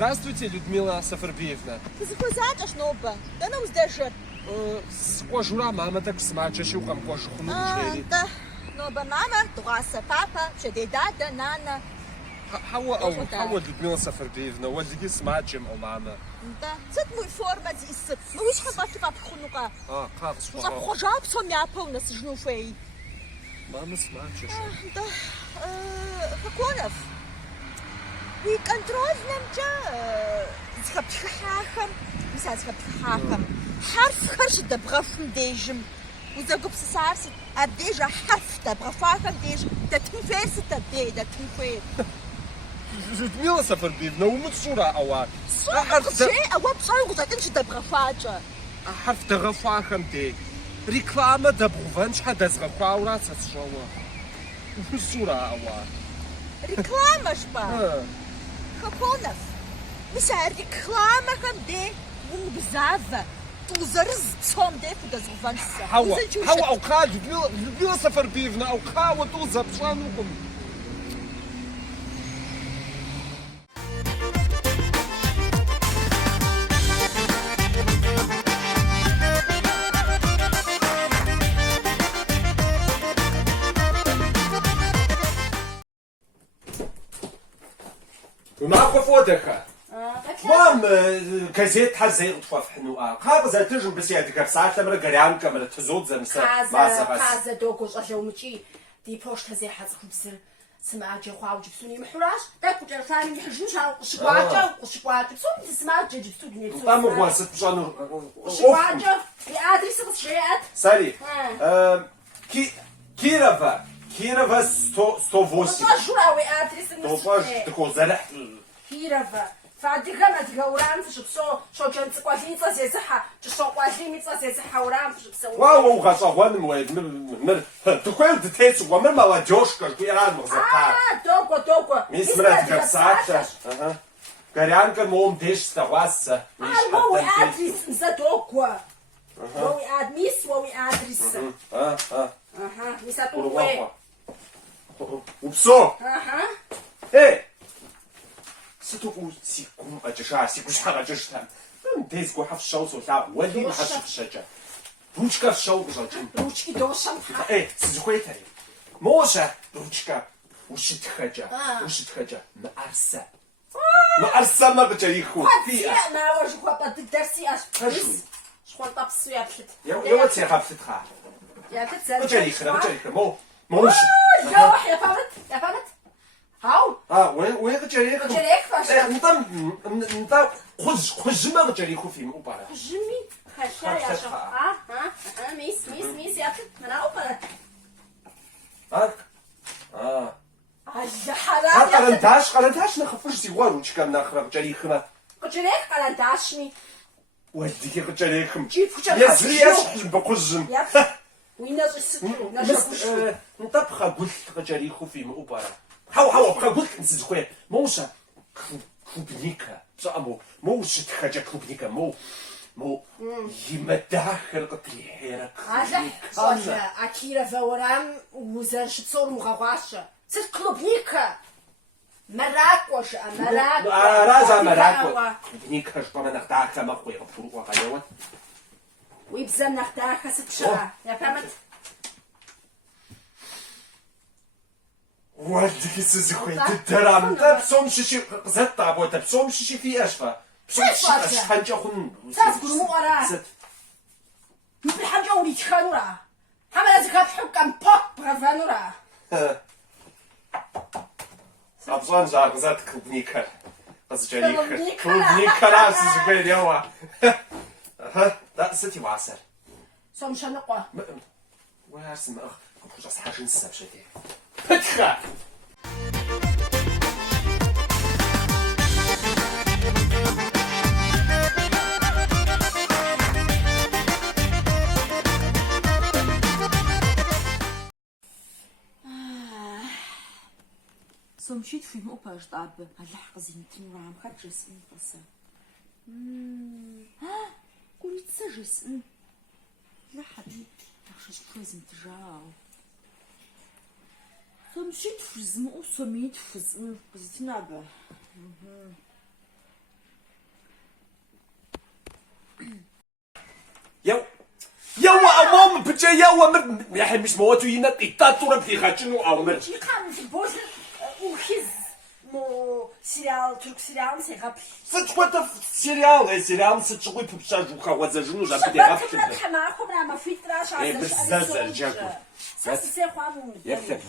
Здравствуйте, Людмила Сафарбиевна. Зыхуэзакӏэщ нобэ. Дэнэ уздэжэр? Скӏуэжурэ мамэ тӏэкӏу сымаджэщи укъэмкӏуэж хъуну жери. НтӀэ, нобэ мамэ, дыгъуасэ папэ, пщэдей дадэ, нанэ. Хьэуэ, Людмила Сафарбиевна, уэлэхьи сымаджэм мамэ. НтӀэ, сыт мы уи формэ зиӏысыр? Мы уи щхьэ фӏэту къапхъунукъэ? Къысхуэгъэгъу. ущӏэпхъуэжа псом япэу нэсыжыну ухуей? Мамэ сымаджэщ. НтӀэ, Хаконов, уи контрольнэмкӏэ зыхэптхыхьахэм, мис а зыхэптхыхьахэм хьэрфхэр щыдэбгъэхум дежым узэгупсысар сыт? Абдеж а хьэрф дэбгъэхуахэм деж дэтын хуейр сыт абдей, дэтын хуейр? Людмила Сафарбиевна, умыщӏурэ ауэ. Ауэ пщӏэу укъыщӏэкӏын щыдэбгъэхуакӏэ. Хьэрф дэгъэхъуахэм дей. Рекламэ дэбгъувэн щхьэ дэзгъэхуауэ сэ сщӏэуэ. Умыщӏурэ ауэ. Рекламэщ пӏэ. Хаконов, мис а рекламэхэм дей умыбзавэ. Тӏузэрыз псом дей худэзгъэвэн сэ. Хьэуэ, аука, Людмила Сафарбиевна, аука, тӏузэ пщӏэнукъым. Махуэ фодэхэ. Мам, газет хьэзей къытхуэфхьыну. Кхъа къызэтыжым быси адыгэ псалъэмрэ горянкэмрэ тызодзэм сэ мазэгъэс. Пазэ догуэ щӏэлэумыкӏий, ди почтэ зехьэ цӏыхубзыр сымаджэ хъуауэ иджыпсту имыхьуращ. Тӏэкӏу кӏэрыхьам имыхьыжын щхьа къыщыкӏуакӏэ. Псом сымаджэ иджыпсту дуней псом. Къэмыгъуэ сыт пщӏэнур? Къыщыкӏуакӏэ. И адресыр къысщеӏэт. Сэри. Кирова 108. Къыщӏэжурэ уи адресыр Тӏощӏэж дыхозэрыхь. Кирово. Фадыгэм адыгэ урам фыщыпсэу, щоджэн цӏыкӏуэлийцӏэ зезыхьэ, кӏыщокъуэлийми цӏэ зезыхьэ урам фыщыпсэу. Уауэ угъэщӏэгъуэным уей, мыр дыхуейр дытесыгъуэ, мыр молодежкэ, жыхуиӏэращ мыгъзэпа. Догуэ. Мис мыр адыгэ псалъэ. Горянкэр моуэ деж слъэгъуасэ. Уэ уи адрес зэ догуэ. Мис уэ уи адрес. Мис а тӏууей. Упсо. Ей! Сыту си гум къэкӏыжа, си гущхьэ къэкӏыжтэм. Дез гухьэ фщэу солъагъу, уэли мыхьэщ фщэкӏэ. Ручкэ фщэу къыщӏэкӏын. Ручки дощэм тхьэ. Сызыхуейтэри. Мощэ ручкэ ущытхэкӏэ. Мыӏэрысэ. Мыӏэрысэмэ къыкӏэрихыу. Науэ жыхуэпӏэ дыдэр сиӏэщ. Щхъуантӏэпсу еплъыт. Еуэ тегъэплъытхъа. Еплъыт зэ. Къыкӏэрихрэ. Моущ. Лёх, япэмыт. Хау? Уи къыкӏэриху. Нтӏэ кхъужьымэ къыкӏэриху фимыӏэу пӏэрэ. Кхъужьыми хэлъа ящӏэ. Мис яплъыт. Мынауэ пӏэрэ. Къэрэндащ нэхъыфӏыж зигъуэ ручкэм нэхърэ къыкӏэрихмэ. Къыкӏэрех къэрэндащми. Уэлдики къыкӏэрехым. Езыри ещхь быкъужьым. Уи нэ щӏысыту. Нтӏэ пхъэгулъ къыкӏэриху фимыӏэу пӏэрэ. Хьэуэ, пхъэгулъ сызыхуей. Моущэ клубникэ. Пщӏэӏэ мо ущытхэкӏэ клубникэ. Мо имэдахэр къытрихьейрэ клубникэ. А Кирово урам узэрыщыпсэур умыгъэгъуащэ. Сыт клубникэ? Мэракӏуэ жыӏэ, мэракӏуэ. Араза мэракӏуэ. Клубникэ жыпӏэмэ нэхъ дахэ мэхъуи къыпхурыӏуэ къалэуэ. Уи бзэм нэхъ дахэ сыт щыӏэ? Япэмыт. Уэлдики сызыхуей дыдэрам. Нтӏэ псом щыщи къызэтӏэ апхуэдэ. Псом щыщи фиӏэщ фэ. Псом щыӏэ щхьэнкӏэ хъун. Сэ згурымыӏуэрэ. Мыбы хьэмкӏэ уритхэнура? Хьэмэрэ зыхэпхьу компот бгъэвэнура? Апщӏэн щӏа къызэт клубникэр. Къызыкӏэрихыр. Клубникэращ сызыхуейр еуэ. Сыт и уасэр? Сомшэныкъуэ. Уэ ар сымыӏыгъ. Къыпхущӏэслъхьэжын сапщэдей. Пытхэ! Сомщит фимыӏэу пэжтӏабэ. Алыхь къызинытын урамхэр жесӏын фӏэсэ. Курицэ жесӏын. Алыхь аби ахъшэ щӏыпхъуэ зимытыжау. Сомщит фызмыӏэу сомит фызмы къызитын абы. يوا أمام بجا يوا يا حي مش مواتو ينا قطاطورة بتيخاتشنو أو مر يقام في البوز وخز مو سيريال ترك سيريال سيغابل ستقوى سيريال ستقوى ببشاج وخوازا جنو جاب شباب بتيخاتشن كبرات حما خبرا ما في تراش إيه بزاز الجاكو ساسي خوامو يكتب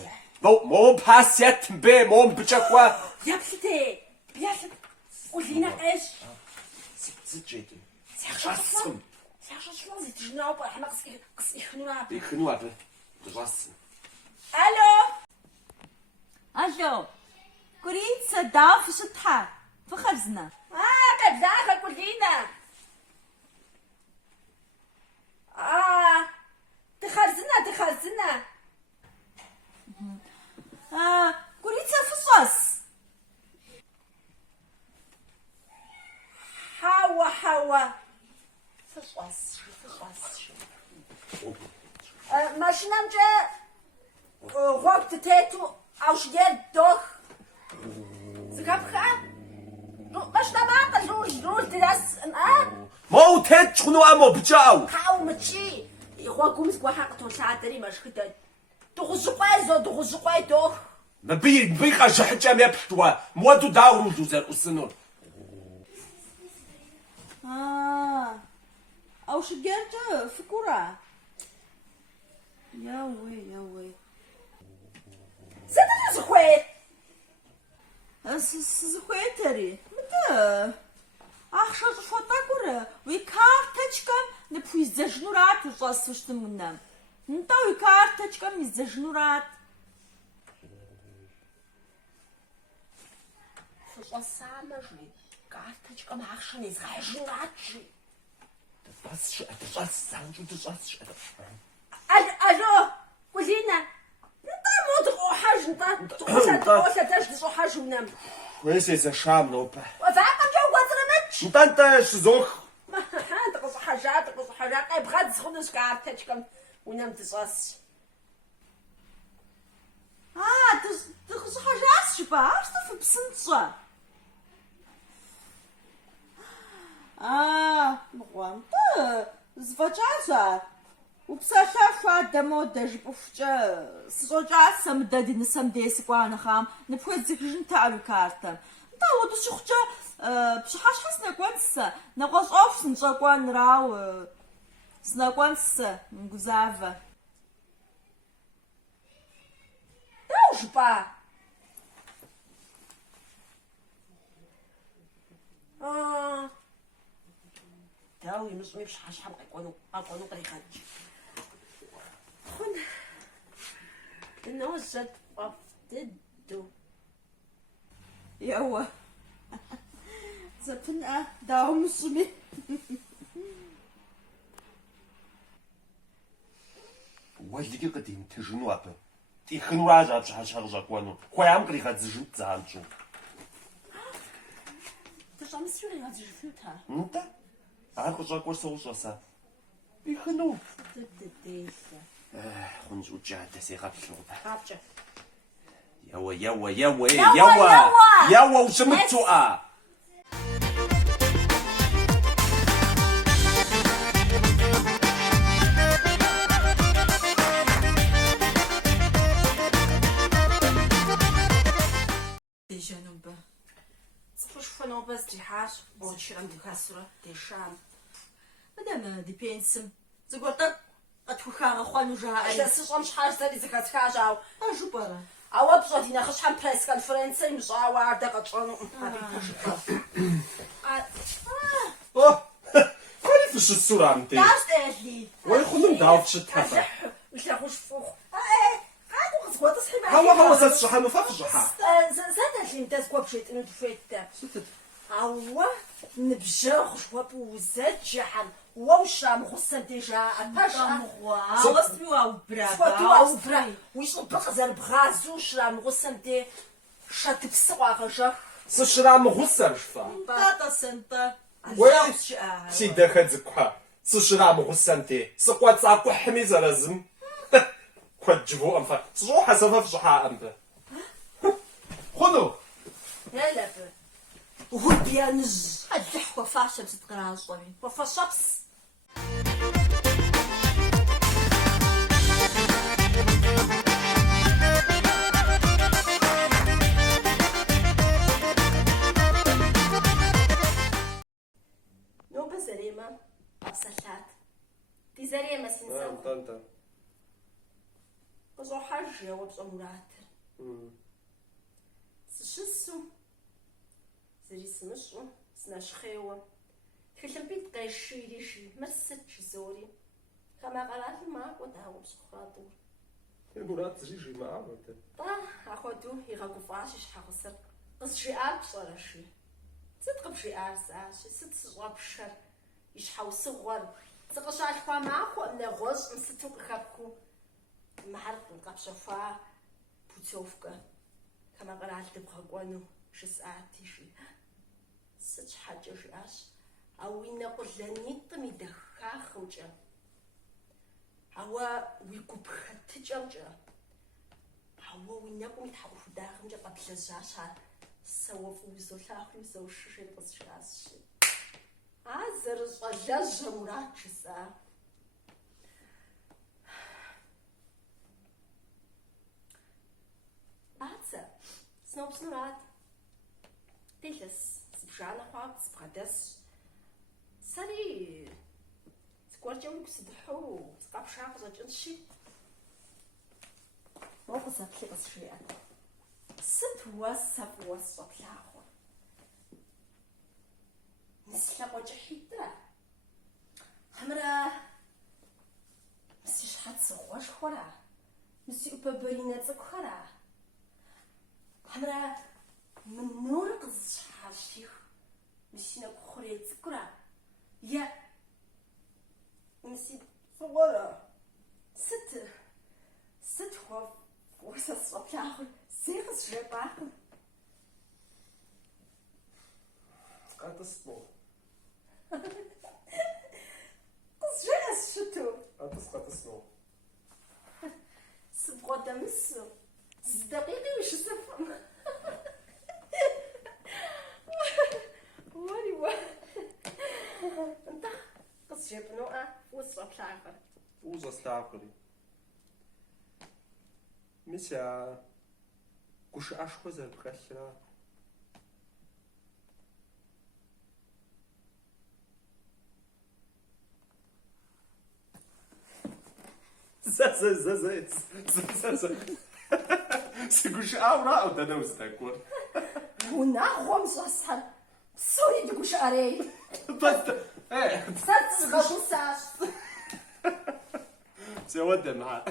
مو باسيات بي مو بجاكوا يا بلتي بياسل قولينا ايش ستجيتي سيخشصم سيخشصم زي تجناو بقى حما قص يخنوها يخنوا به راسن الو قريت صداع في شطحة في خبزنا كذاك قولينا تخرزنا قريت في صوص حوا فصوص ماشي نمجا وقت تيتو اوش دير دوخ زكابخا ماش نباقا زول تلاس مو تشخنو أمو بجاو حاو متشي يخواكم سكوا حقتو ساعتري ماش كده دغزقاي دوخ ما بيقى جحجام يبحتوا موادو داورو دوزر السنون أو شجرت في كرة يا وي زاد زخويت زخويتري متى أخشى فوتا كرة ويكارتشكم نبوي زجنورات وصاص منام نتا ويكارتشكم يزجنورات فصامجي كارتشكم أخشى نزجنوراتشي الو كوزينة انت مو حاجة انت تقوش تجلس حاجة ونام كويس إذا شام نوبة وفاقا جو قطرمتش انت شزوخ تقص حاجات بغاد تخدس كارتشكم ونام تصاص تخص حاجات شباب في بسنطة مغوانت زفاجازا وبساشا دمو دجبوفجا سوجا سمدادي نسمدي سكوانا خام نبغي تزكجن تاعو كارتا نتا ودو شخجا بشحاش حسنا كوانسا نقص اوف نجا كوان راو سنا كوانسا نغزافا راوش با تاوي مش حاش حلقة أقوانو قريخات خن إنه زد أفتدو يوا زبنا داو مسلمي والدي قديم تجنوا أبا تيخنوا راجع بشحاش قوانو خويام قريخات زجن تزانجو تجمع سوري هذا جفلتها انت عارف جاكور سوسوسا يخنو خنجو جاده سيغاب شلوبه يوا وشمتو ديجانوبا تخرج فنو بس تحاش بوتشي عندي كاسرة تشام مادام دي بينسم زغوطا اتوخا خوانو جا لا سيصوم شحال زالي زكات كاجاو اجو برا او بصوتي ناخذ شحال بريس كونفرنس مشا وارده قطونو عارف ايش الصورة عمتي داست اهلي ويخونم داوت شتحفة مش لاخوش فوق عادو غزوة تصحي معايا هو زاد شحال وفافجحة زاد اللي انت سكوا بشيت انو دفيت هو نبجا خشوا بوزاد جحن ووشا مخصا ديجا اباشا وصبي واو برا واو برا ويش بغزر بغازو شرا مخصا دي شات بسوا غجا سشرا مغصة رشفا تاتا سنتا وي سيدا خدزكوا سشرا مغصة انتي سقوات ساقو حميزة لازم كوات جبو انفا سجوحة سفافجحة انت خنو يلا وبيانج اللح وفاشة بتتقراصوي وفشبس. نوبة زريمة أبسلات دي زريمة سنسان طنطا بزو حاجة وبزو مراتر سشسو زري سمشو سناشخيوة تكلم بيت قيشي ليشي مرستش زوري كما قالت ما وداو بسخراتو مرات جيجي معاه أخدو يغاقو فاشي شحاقصر قص شيئات بصراشي صدق بشيئات ساشي ست صغاب الشر يشحاو صغر تقشع الخوا معاكو أن غوز نستو كخابكو محرق نقابشفا بوتوفكا كما قالت تبغاقوانو شساعات تيشي ست حاجة شاش أو ينقل لنيطم يدخا خوجا هوا ويكوب خطجا هوا وينقل يتحقف داخل جا قبل الزاشا سوا فوزو لاخلو سوا ششي بس شاسي عزر صجاج مرات شسا عزا سنوب سنورات تيلس سبشانا خواب سبغادس سالي سكوار جاوك سدحو سقاب شاقزا جنشي موقزا بلغس شيئا ست واسف واسف لاخو نسلا وجحيدا حمرا مسي شحات سغواش خورا مسي أبابرينا زكورا حمرا من نور قز شحال شيخ مسينا بخوري زكورا يا مسي صغورا ست خوف واسا صوب لاخو سيغز جباخو قاتصبو قص جاس شتو قاتصبو سبغو دمسو دقيقي وش سفم واري انت قص جبنو وصوب لاخو وزا ستعقلي مسا كوش أشخو زر بخشرا زي سكوش أورا أو تنوز تاكور وناخو مصحصل سوري دكوش أري بس إيه سات سغابو ساش سيودي معاه